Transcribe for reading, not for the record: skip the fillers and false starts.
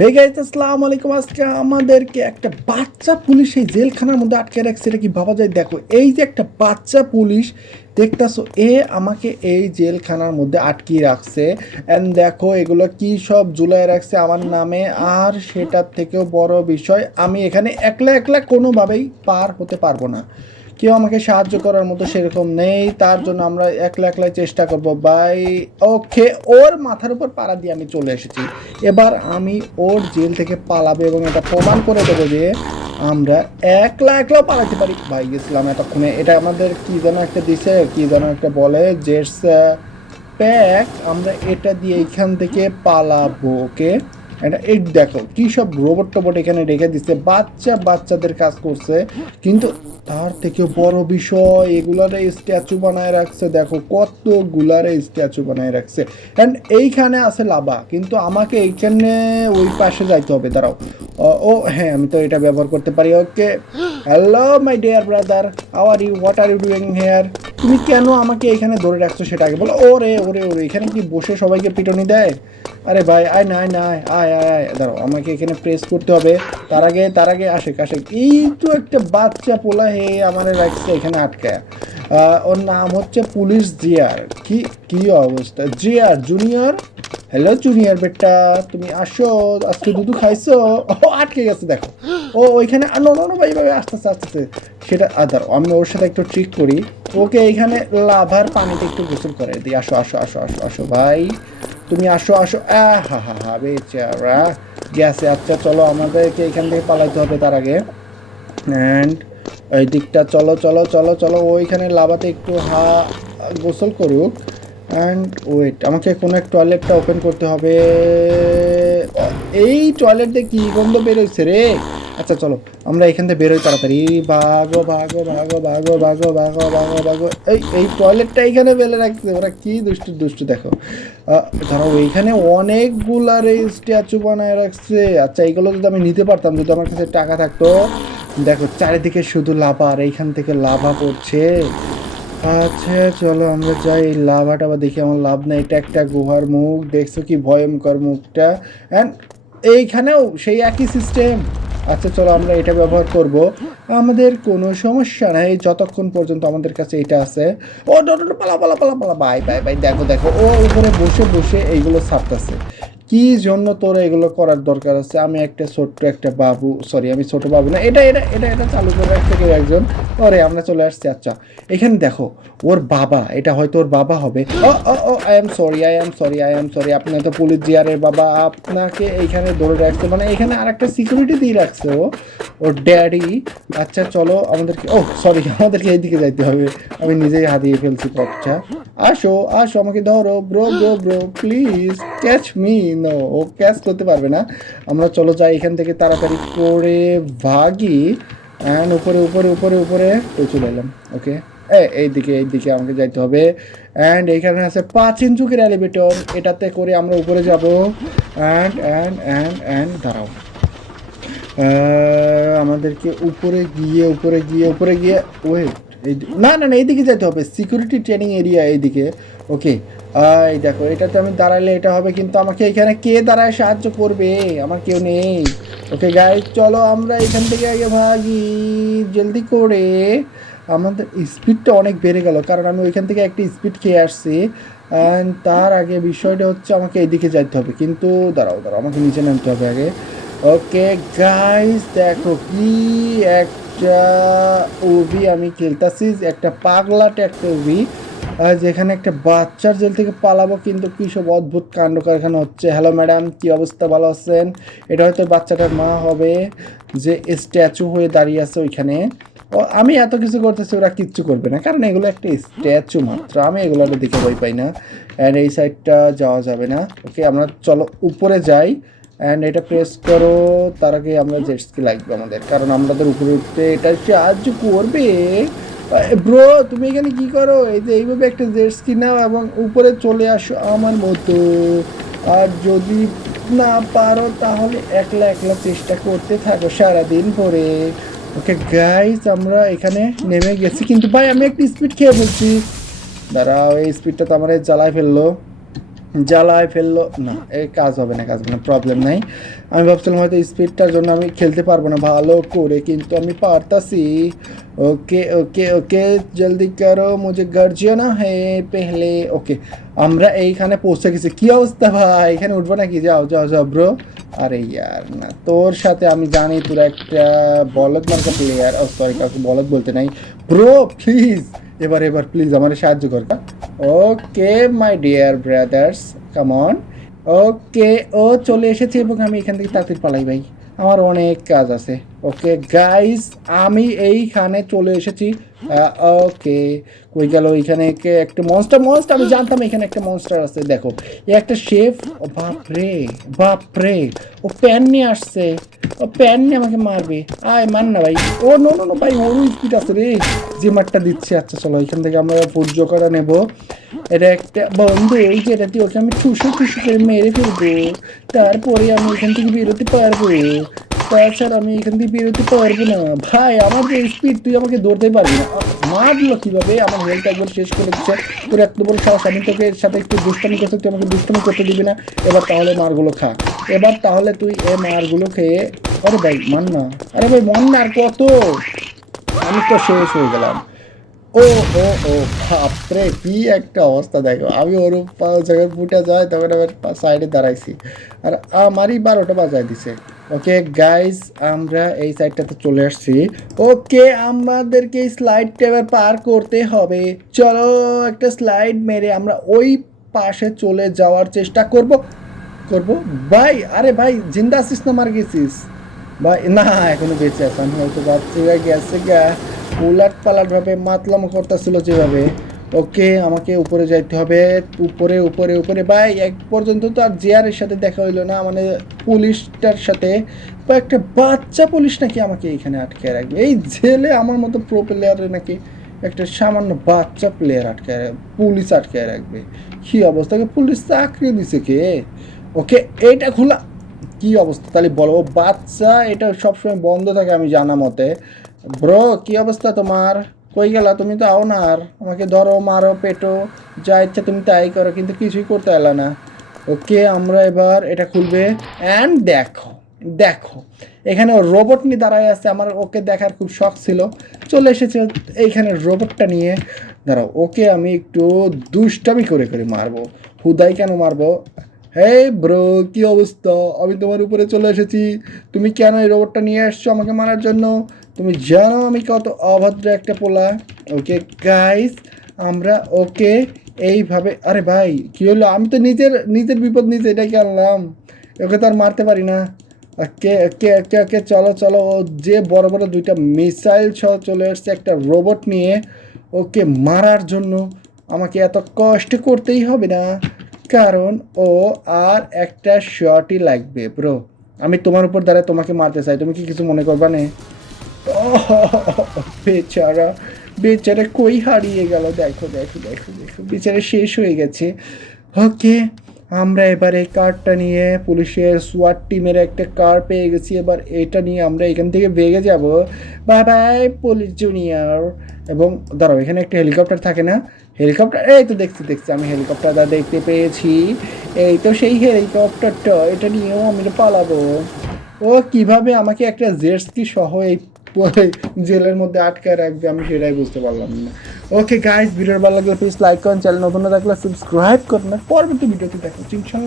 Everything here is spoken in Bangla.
হে গাইস, আসসালামু আলাইকুম। আজকে আমাদেরকে একটা বাচ্চা পুলিশ এই জেলখানার মধ্যে আটকে রাখছে। এটা কি ভাবা যায়? দেখো, এই যে একটা বাচ্চা পুলিশ দেখতাছো, আমাকে এই জেলখানার মধ্যে আটকিয়ে রাখছে। অ্যান্ড দেখো এগুলো কি সব ঝুলাই রাখছে আমার নামে। আর সেটার থেকেও বড় বিষয়, আমি এখানে একলা একলা কোনোভাবেই পার হতে পারবো না। কেউ আমাকে সাহায্য করার মতো সেরকম নেই, তার জন্য আমরা একলা একলাই চেষ্টা করবো ভাই। ওকে, ওর মাথার উপর পাড়া দিয়ে আমি চলে এসেছি। এবার আমি ওর জেল থেকে পালাবো এবং এটা প্রমাণ করে দেবো যে আমরা একলা একলাও পালাতে পারি। ভাই গেছিলাম এতক্ষণে, এটা আমাদের কি যেন একটা দিছে, কি যেন একটা বলে জেটস প্যাক। আমরা এটা দিয়ে এইখান থেকে পালাবো। ওকে, এটা এই দেখো কি সব রোবট টোবট এখানে রেখে দিচ্ছে, বাচ্চাদের কাজ করছে। কিন্তু তার থেকে বড় বিষয়, এগুলারে স্ট্যাচু বানায় রাখছে। দেখো কতগুলারে স্ট্যাচু বানায় রাখছে। অ্যান্ড এইখানে আছে লাভা, কিন্তু আমাকে এইখানে ওই পাশে যাইতে হবে। দাঁড়াও, ও হ্যাঁ, আমি তো এটা ব্যবহার করতে পারি। Okay, hello my dear brother, how are you, what are you doing here? তুমি কেন আমাকে এখানে ধরে রাখছো সেটা আগে বলো। ওরে ওরে ওরে, এখানে কি বসে সবাইকে পিটনি দেয়? আরে ভাই আয় না, আয় না, আয় আয় আয় আয়। দাঁড়াও, আমাকে এখানে প্রেস করতে হবে। তার আগে আশেক আশেক এই তো একটা বাচ্চা পোলা হে আমার রাখছে এখানে আটকায়। ওর নাম হচ্ছে পুলিশ জিয়ার। কি কি অবস্থা জিয়ার জুনিয়র? হ্যালো জুনিয়র বেটা, তুমি আসো, আজকে দুধু খাইছো? ও আটকে গেছে দেখো। ও ওইখানে নো নো নো ভাই ভাই, আসতেছে আসতেছে। সেটা আদার আমি ওর সাথে একটু ট্রিক করি। ওকে এইখানে লাভার পানিতে একটু গোসল করে দিই। আসো আসো আসো আসো আসো ভাই, তুমি আসো আসো। হা হা হা, বেচারা গেছে। আচ্ছা চলো, আমাদেরকে এখান থেকে পালাইতে হবে তার আগে। অ্যান্ড এই দিকটা চলো চলো চলো চলো, ওইখানে লাভাতে একটু গোসল করুক। অ্যান্ড ওয়েট, আমাকে কোনো এক টয়লেটটা ওপেন করতে হবে। এই টয়লেট দিয়ে কি গন্ধ বেরোইছে রে? আচ্ছা চলো, আমরা এখান থেকে বেরোই তাড়াতাড়ি। ভাগো ভাগো ভাগো ভাগো ভাগো ভাগো ভাগো ভাগো। এই টয়লেটটা এইখানে ফেলে রাখছে ওরা, কি দুষ্টু দুষ্টু দেখো। ধরো এইখানে অনেকগুলার স্ট্যাচু বানায় রাখছে। আচ্ছা এইগুলো যদি আমি নিতে পারতাম, যদি আমার কাছে টাকা থাকতো। দেখো চারিদিকে শুধু লাভা, আর এইখান থেকে লাভা পড়ছে। আচ্ছা চলো আমরা যাই, এই লাভাটা আবার দেখি। আমার লাভ নেই, এটা একটা গুহার মুখ, দেখছো কি ভয়ঙ্কর মুখটা। অ্যান্ড এইখানেও সেই একই সিস্টেম। আচ্ছা চলো, আমরা এটা ব্যবহার করব। আমাদের কোনো সমস্যা নাই যতক্ষণ পর্যন্ত আমাদের কাছে এটা আছে। ও ডো ডো ডো, পালা পালা পালা পালা, বাই বাই বাই। দেখো দেখো, ও উপরে বসে বসে এইগুলো ছাপতেছে। কি জন্য তোর এগুলো করার দরকার আছে? আমি একটা ছোট্ট একটা বাবু, সরি আমি ছোট বাবু না, এটা এটা এটা এটা চালু করে রাখতে কেউ একজন। পরে আমরা চলে আসছি। আচ্ছা এখানে দেখো, ওর বাবা, এটা হয়তো ওর বাবা হবে। ও ও ও, I am sorry I am sorry I am sorry, আপনি তো পুলিশ জিয়ারের বাবা, আপনাকে এইখানে ধরে রাখছে, মানে এখানে আর একটা সিকিউরিটি দিয়ে রাখছে ও, ওর ড্যাডি। আচ্ছা চলো আমাদেরকে, ও সরি, আমাদেরকে এইদিকে যাইতে হবে। আমি নিজেই হারিয়ে ফেলছি পথটা। আসো আসো, আমাকে ধরো bro bro bro, please catch me. No, ও ক্যাচ করতে পারবে না। আমরা চলো যাই এখান থেকে তাড়াতাড়ি করে ভাগি। অ্যান্ড উপরে উপরে উপরে উপরে তো চলে এলাম। ওকে, এইদিকে আমাকে যাইতে হবে। অ্যান্ড এইখানে আছে 5 ইঞ্চুকের এলিভেটর, এটাতে করে আমরা উপরে যাব। অ্যান্ড দাঁড়াও, আমাদেরকে উপরে গিয়ে ওয়েট, এই না না না, এইদিকে যেতে হবে, সিকিউরিটি ট্রেনিং এরিয়া এইদিকে। ওকে, এই দেখো এটাতে আমি দাঁড়ালে এটা হবে, কিন্তু আমাকে এখানে কে দাঁড়ায় সাহায্য করবে? আমার কেউ নেই। ওকে গাইজ, চলো আমরা এখান থেকে আগে ভাগি জলদি করে। আমাদের স্পিডটা অনেক বেড়ে গেল, কারণ আমি ওইখান থেকে একটা স্পিড খেয়ে আসছি। অ্যান্ড তার আগে বিষয়টা হচ্ছে আমাকে এইদিকে যাইতে হবে, কিন্তু দাঁড়াও দাঁড়াও, আমাকে নিচে নামতে হবে আগে। ওকে গাইস, দেখো কি একটা ওভি আমি খেলতাছি, একটা পাগলাটে একটা ওভি, যেখানে একটা বাচ্চার জেল থেকে পালাবো, কিন্তু কি সব অদ্ভুত কাণ্ড কারখানা হচ্ছে। হ্যালো ম্যাডাম, কি অবস্থা, ভালো আছেন? এটা হয়তো বাচ্চাটার মা হবে, যে স্ট্যাচু হয়ে দাঁড়িয়ে আছে ওইখানে। ও আমি এত কিছু করতেছি, ওরা কিচ্ছু করবে না, কারণ এগুলো একটা স্ট্যাচু মাত্র। আমি এগুলোর দিকে ভয় পাই না। অ্যান্ড এই সাইডটা যাওয়া যাবে না। ওকে, আমরা চলো উপরে যাই। অ্যান্ড এটা প্রেস করো। তার আগে আমরা জেট স্কি লাগবে আমাদের, কারণ আমাদের উপরে উঠতে এটা সাহায্য করবে। ব্রো, তুমি এখানে কি করো? এই যে এইভাবে একটা জেট স্কি নাও এবং উপরে চলে আসো আমার মতো। আর যদি না পারো তাহলে একলা একলা চেষ্টা করতে থাকো সারাদিন ভরে। ওকে গাইস, আমরা এখানে নেমে গেছি, কিন্তু ভাই আমি একটা স্পিড খেয়ে বলছি। দাঁড়াও, এই স্পিডটা তো আমার জ্বালায় ফেললো। জ্বালায় ফেললো না, এই কাজ হবে না, প্রবলেম নাই। আমি ভাবছিলাম হয়তো স্পিডটার জন্য আমি খেলতে পারবো না ভালো করে, কিন্তু আমি পারতাছি। ওকে ওকে ওকে, জলদি করো, মুঝে ঘর जाना है पहले। ওকে, আমরা এইখানে পৌঁছে গেছি। কি অবস্থা ভাই, এখানে উঠবো নাকি? যাও যাও যাও ব্রো। আরে ইয়ার না, তোর সাথে আমি জানি তোর একটা বলদ মার্কা প্লেয়ার। ও সরি, কাউকে বলদ বলতে নাই। ব্রো প্লিজ, এবার প্লিজ আমার সাহায্য কর। Okay my dear brothers, come on. Okay, ও চলে এসেছে এবং আমি এখান থেকে তাড়াতাড়ি পালাই ভাই, আমার অনেক কাজ আছে। ওকে গাইস, আমি এইখানে চলে এসেছি। ওকে, কই গেল? এখানে একটা মনস্টার, আমি জানতাম এখানে একটা মনস্টার আছে। দেখো, এ একটা শেফ। ও বাপরে বাপরে, ও প্যান নিয়ে আসছে, ও প্যান নিয়ে আমাকে মারবে। আয় মান না ভাই। ও নো নো নো ভাই, ওরও স্পিড আছে রে, যে মারটা দিচ্ছে। আচ্ছা চলো, এখান থেকে আমরা পূর্য করা নেব। এটা একটা বন্ধু, এই যে এটা দিয়ে ওকে আমি ঠুসু ঠুসু করে মেরে ফেলবো, তারপরে আমি এখান থেকে বেরোতে পারবো। তাছাড়া আমি এখান থেকে বেরোতে পারবো না ভাই, আমার যে স্পিড, তুই আমাকে দৌড়তে পারবি না। মারলো কিভাবে? আমার হেলথ একবার শেষ করে দিচ্ছে। তোর এত বড় সাহস, আমি তোকে সাথে একটু দুষ্টামি করতে, তুই আমাকে দুষ্টামি করতে দিবি না। এবার তাহলে মারগুলো খা, এবার তাহলে তুই এই মারগুলো খেয়ে। আরে ভাই মান না, আরে ভাই মন না, আর কত? আমি তো শেষ হয়ে গেলাম। ও ও ও বাপরে, কি একটা অবস্থা দেখো। আমি ওর যখন ফুটে যায় তখন আবার সাইডে দাঁড়াইছি, আর আমারই 12টা বাজায় দিছে। ওকে গাইস, আমরা এই সাইডটাতে চলে আসছি। ওকে, আমাদেরকে এই স্লাইডটা এবার পার করতে হবে। চলো, একটা স্লাইড মেরে আমরা ওই পাশে চলে যাওয়ার চেষ্টা করব। ভাই, আরে ভাই জিন্দা আছিস না মার গেছিস? ভাই না, এখনো বেঁচে আছে। আমি হয়তো ভাবছি ভাই গেছে গা, উলাট পালাট ভাবে মাতলাম করতেছিল যেভাবে। ওকে, আমাকে উপরে যাইতে হবে। উপরে উপরে উপরে ভাই, এক পর্যন্ত তো আর জেয়ারের সাথে দেখা হইলো না, মানে পুলিশটার সাথে। বা একটা বাচ্চা পুলিশ নাকি আমাকে এইখানে আটকে রাখবে? এই জেলে আমার মতো প্রো প্লেয়ারে নাকি একটা সামান্য বাচ্চা প্লেয়ার পুলিশ আটকে রাখবে? কি অবস্থাকে পুলিশ চাকরি দিছে কে? ওকে, এইটা খোলা। কি অবস্থা তাহলে বলো? বাচ্চা, এটা সবসময় বন্ধ থাকে আমি জানা মতে। ব্রো কি অবস্থা তোমার? কই গেলা তুমি? তো আও না, আর আমাকে ধরো, মারো, পেটো, যা ইচ্ছা তুমি তাই করো, কিন্তু কিছুই করতে এলা না। ওকে, আমরা এবার এটা খুলবে। অ্যান্ড দেখো দেখো, এখানে রোবট নিয়ে দাঁড়ায় আছে। আমার ওকে দেখার খুব শখ ছিল, চলে এসেছে এইখানে রোবটটা নিয়ে। দাঁড়াও, ওকে আমি একটু দুষ্টামি করে করে মারবো। হুদাই কেন মারবো? হেই ব্রো, কি অবস্থা? আমি তোমার উপরে চলে এসেছি, তুমি কেন এই রোবটটা নিয়ে আসছো আমাকে মারার জন্য? তুমি জানো আমি কত অভদ্র একটা পোলা। ওকে গাইস, আমরা ওকে এইভাবে। আরে ভাই কি হলো? আমি তো নিজের নিজের বিপদ নিজে এটাকে আনলাম, ওকে তো আর মারতে পারি না। ওকে ওকে ওকে ওকে, চলো চলো, ও যে বড় বড় দুইটা মিসাইল সহ চলে এসছে একটা রোবট নিয়ে, ওকে মারার জন্য আমাকে এত কষ্ট করতেই হবে না, কারণ ও আর একটা শটই লাগবে। ব্রো, আমি তোমার উপর দাঁড়ায় তোমাকে মারতে চাই, তুমি কি কিছু মনে করবা না? বেচারা, বেচারা কই হারিয়ে গেল? দেখো দেখো দেখো দেখো, বেচারা শেষ হয়ে গেছে। ওকে, আমরা এবার এই কারটা নিয়ে, পুলিশের সোয়াট টিমের একটা কার পেয়ে গেছি, এবার এটা নিয়ে আমরা এখান থেকে ভেগে যাব। Bye bye police junior. এবং দাঁড়াও, এখানে একটা হেলিকপ্টার থাকে না? হেলিকপ্টার, এই তো দেখছি দেখছি, আমি হেলিকপ্টারটা দেখতে পেয়েছি। এই তো সেই হেলিকপ্টারটা, এটা নিয়েও আমি পালাবো। ও কিভাবে আমাকে একটা জেট স্কি সহ এই জেলের মধ্যে আটকায় রাখবে, আমি সেটাই বুঝতে পারলাম না। ওকে গাইস, ভিডিওর ভালো লাগলে প্লিজ লাইক করুন, চ্যানেল নতুন না থাকলে সাবস্ক্রাইব করুন, পরবর্তী ভিডিওতে দেখা হচ্ছে ইনশাল্লাহ।